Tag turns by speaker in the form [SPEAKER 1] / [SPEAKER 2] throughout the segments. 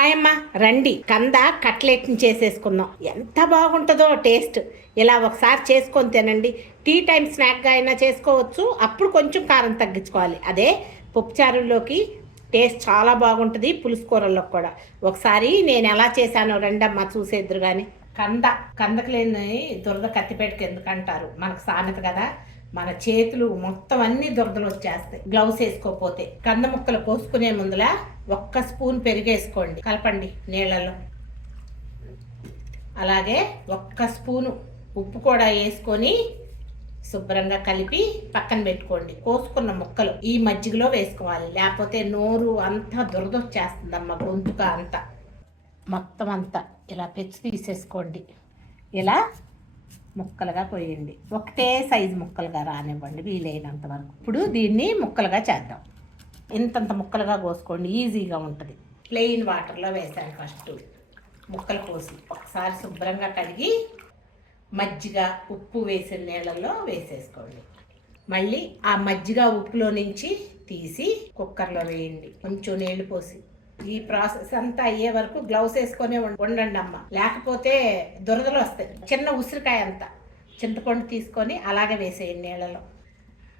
[SPEAKER 1] Hi అమ్మా రండి. కంద కట్లెట్ని చేసేసుకుందాం. ఎంత బాగుంటుందో టేస్ట్. ఇలా ఒకసారి చేసుకొని తినండి. టీ టైం స్నాక్గా అయినా చేసుకోవచ్చు. అప్పుడు కొంచెం కారం తగ్గించుకోవాలి. అదే పప్పుచారుల్లోకి టేస్ట్ చాలా బాగుంటుంది పులుసు కూరల్లో కూడా. ఒకసారి నేను ఎలా చేశానో రెండమ్మా చూసేద్దరు కానీ కంద కందకు లేని దురద కత్తిపేటకి ఎందుకంటారు? మనకు సామెత కదా. మన చేతులు మొత్తం అన్ని దురదలు వచ్చేస్తాయి. గ్లౌస్ వేసుకోపోతే కంద ముక్కలు కోసుకునే ముందులా ఒక్క స్పూన్ పెరిగేసుకోండి. కలపండి నీళ్ళలో అలాగే ఒక్క స్పూను ఉప్పు కూడా వేసుకొని శుభ్రంగా కలిపి పక్కన పెట్టుకోండి. కోసుకున్న ముక్కలు ఈ మజ్జిగలో వేసుకోవాలి. లేకపోతే నోరు అంతా దురదొచ్చేస్తుందమ్మ గొంతుక అంతా. మొత్తం అంతా ఇలా పెంచి తీసేసుకోండి. ఇలా ముక్కలుగా కొయ్యండి ఒకటే సైజు ముక్కలుగా రానివ్వండి వీలైనంత వరకు. ఇప్పుడు దీన్ని ముక్కలుగా చేద్దాం. ఇంతంత ముక్కలుగా కోసుకోండి ఈజీగా ఉంటుంది. ప్లెయిన్ వాటర్లో వేసాను ఫస్ట్. ముక్కలు కోసి ఒకసారి శుభ్రంగా కడిగి మజ్జిగ ఉప్పు వేసిన నీళ్ళల్లో వేసేసుకోండి. మళ్ళీ ఆ మజ్జిగ ఉప్పులో నుంచి తీసి కుక్కర్లో వేయండి. కొంచెం నీళ్ళు పోసి. ఈ ప్రాసెస్ అంతా అయ్యే వరకు గ్లౌస్ వేసుకొని ఉండండి అమ్మ. లేకపోతే దురదలు వస్తాయి. చిన్న ఉసిరికాయ అంతా చింతపండు తీసుకొని అలాగే వేసేయండి నీళ్ళలో.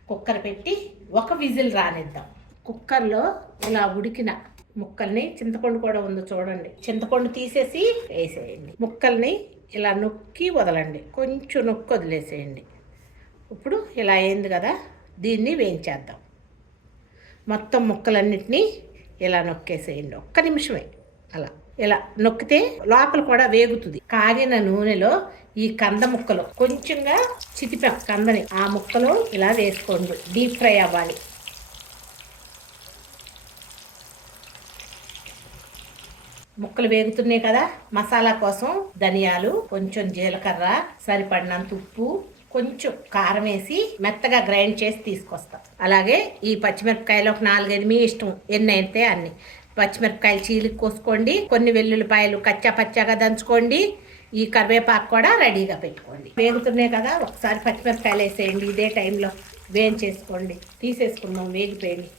[SPEAKER 1] కుక్కర్ పెట్టి ఒక విజిల్ రానిద్దాం. కుక్కర్లో ఇలా ఉడికిన ముక్కల్ని చింతపండు కూడా ఉందో చూడండి. చింతపండు తీసేసి వేసేయండి. ముక్కల్ని ఇలా నొక్కి వదలండి. కొంచెం నొక్కి వదిలేసేయండి. ఇప్పుడు ఇలా అయింది కదా దీన్ని వేయించేద్దాం. మొత్తం ముక్కలన్నిటినీ ఇలా నొక్కేసేయండి ఒక్క నిమిషమే. అలా ఇలా నొక్కితే లోపల కూడా వేగుతుంది. కాగిన నూనెలో ఈ కంద ముక్కలు కొంచెంగా చితిపాం కందని ఆ ముక్కలు ఇలా వేసుకోండి డీప్ ఫ్రై అవ్వాలి. ముక్కలు వేగుతున్నాయి కదా మసాలా కోసం ధనియాలు కొంచెం జీలకర్ర సరిపడినంత ఉప్పు కొంచెం కారం వేసి మెత్తగా గ్రైండ్ చేసి తీసుకొస్తాం. అలాగే ఈ పచ్చిమిరపకాయలు ఒక నాలుగైదు మీ ఇష్టం ఎన్ని అయితే అన్ని. పచ్చిమిరపకాయలు చీలికి కోసుకోండి కొన్ని వెల్లుల్లిపాయలు కచ్చా పచ్చాగా దంచుకోండి ఈ కరివేపాకు కూడా రెడీగా పెట్టుకోండి. వేగుతున్నాయి కదా ఒకసారి పచ్చిమిరపకాయలు వేసేయండి ఇదే టైంలో వేయించేసుకోండి. తీసేసుకుందాం వేగిపోయింది.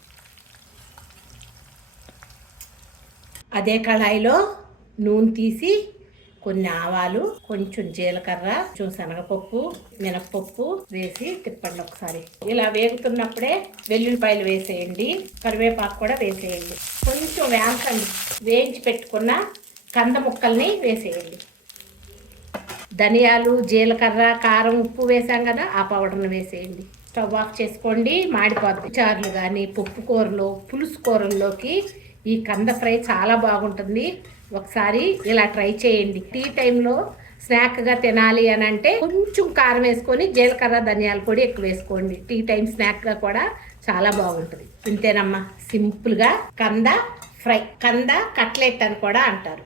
[SPEAKER 1] అదే కళాయిలో నూనె తీసి కొన్ని ఆవాలు కొంచెం జీలకర్ర కొంచెం శనగపప్పు మినపప్పు వేసి తిప్పండి ఒకసారి. ఇలా వేగుతున్నప్పుడే వెల్లుల్లిపాయలు వేసేయండి కరివేపాకు కూడా వేసేయండి. కొంచెం వేంచండి వేయించి పెట్టుకున్న కంద ముక్కల్ని వేసేయండి. ధనియాలు జీలకర్ర కారం ఉప్పు వేసాం కదా ఆ పౌడర్ని వేసేయండి. స్టవ్ ఆఫ్ చేసుకోండి మాడిపోద్ది. చారులు కానీ పప్పు కూరలు పులుసు కూరల్లోకి ఈ కంద ఫ్రై చాలా బాగుంటుంది. ఒకసారి ఇలా ట్రై చేయండి. టీ టైంలో స్నాక్గా తినాలి అని అంటే కొంచెం కారం వేసుకొని జీలకర్ర ధనియాల పొడి ఎక్కువ వేసుకోండి. టీ టైం స్నాక్గా కూడా చాలా బాగుంటుంది. ఇంతేనమ్మా. సింపుల్గా కంద ఫ్రై కంద కట్లెట్ అని కూడా అంటారు.